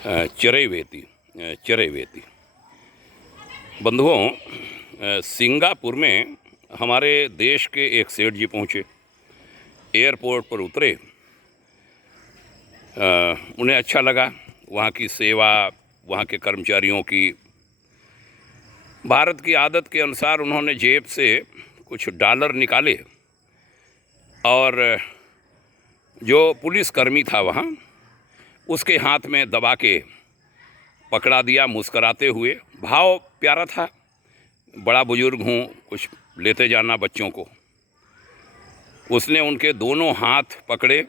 चिरैवेति बंधुओं, सिंगापुर में हमारे देश के एक सेठ जी पहुँचे, एयरपोर्ट पर उतरे। उन्हें अच्छा लगा वहाँ की सेवा, वहाँ के कर्मचारियों की। भारत की आदत के अनुसार उन्होंने जेब से कुछ डॉलर निकाले और जो पुलिसकर्मी था वहाँ, उसके हाथ में दबा के पकड़ा दिया, मुस्कराते हुए। भाव प्यारा था, बड़ा बुजुर्ग हूँ, कुछ लेते जाना बच्चों को। उसने उनके दोनों हाथ पकड़े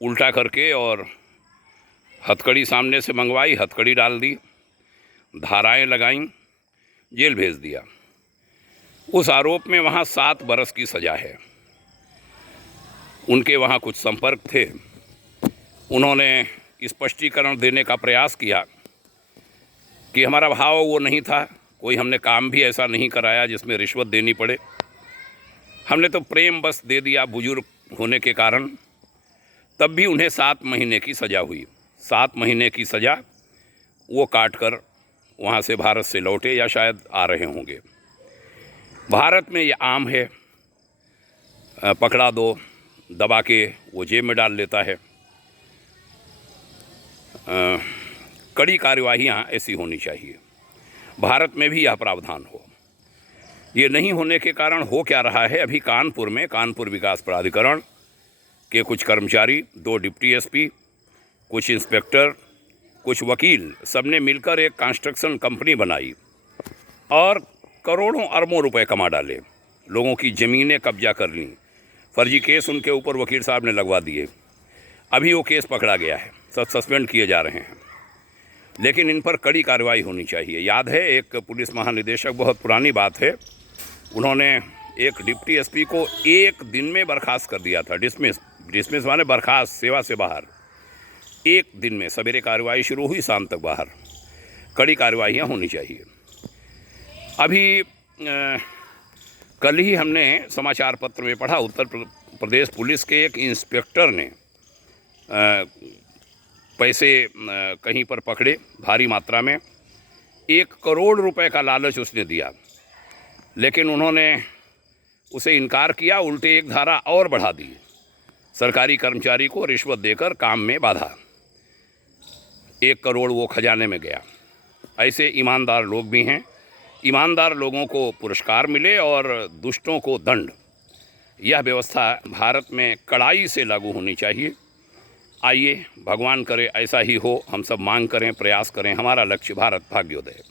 उल्टा करके और हथकड़ी सामने से मंगवाई, हथकड़ी डाल दी, धाराएं लगाईं, जेल भेज दिया। उस आरोप में वहाँ 7 बरस की सज़ा है। उनके वहाँ कुछ संपर्क थे, उन्होंने स्पष्टीकरण देने का प्रयास किया कि हमारा भाव वो नहीं था, कोई हमने काम भी ऐसा नहीं कराया जिसमें रिश्वत देनी पड़े, हमने तो प्रेम बस दे दिया बुजुर्ग होने के कारण। तब भी उन्हें 7 महीने की सज़ा हुई। 7 महीने की सज़ा वो काट कर वहाँ से भारत से लौटे या शायद आ रहे होंगे। भारत में ये आम है, पकड़ा दो, दबा के वो जेब में डाल लेता है। कड़ी कार्यवाहियाँ ऐसी होनी चाहिए, भारत में भी यह प्रावधान हो। ये नहीं होने के कारण हो क्या रहा है, अभी कानपुर में कानपुर विकास प्राधिकरण के कुछ कर्मचारी, 2 डिप्टी एसपी, कुछ इंस्पेक्टर, कुछ वकील, सबने मिलकर एक कंस्ट्रक्शन कंपनी बनाई और करोड़ों अरबों रुपए कमा डाले। लोगों की ज़मीनें कब्जा कर लीं, फर्जी केस उनके ऊपर वकील साहब ने लगवा दिए। अभी वो केस पकड़ा गया है, सब सस्पेंड किए जा रहे हैं, लेकिन इन पर कड़ी कार्रवाई होनी चाहिए। याद है, एक पुलिस महानिदेशक, बहुत पुरानी बात है, उन्होंने एक डिप्टी एसपी को 1 दिन में बर्खास्त कर दिया था। डिसमिस माने बर्खास्त, सेवा से बाहर। 1 दिन में, सवेरे कार्रवाई शुरू हुई, शाम तक बाहर। कड़ी कार्रवाइयाँ होनी चाहिए। अभी कल ही हमने समाचार पत्र में पढ़ा, उत्तर प्रदेश पुलिस के एक इंस्पेक्टर ने पैसे कहीं पर पकड़े भारी मात्रा में। 1 करोड़ रुपए का लालच उसने दिया, लेकिन उन्होंने उसे इनकार किया, उल्टे एक धारा और बढ़ा दी। सरकारी कर्मचारी को रिश्वत देकर काम में बाधा। 1 करोड़ वो खजाने में गया। ऐसे ईमानदार लोग भी हैं। ईमानदार लोगों को पुरस्कार मिले और दुष्टों को दंड। यह व्यवस्था भारत में कड़ाई से लागू होनी चाहिए। आइए, भगवान करे ऐसा ही हो, हम सब मांग करें, प्रयास करें। हमारा लक्ष्य भारत भाग्योदय।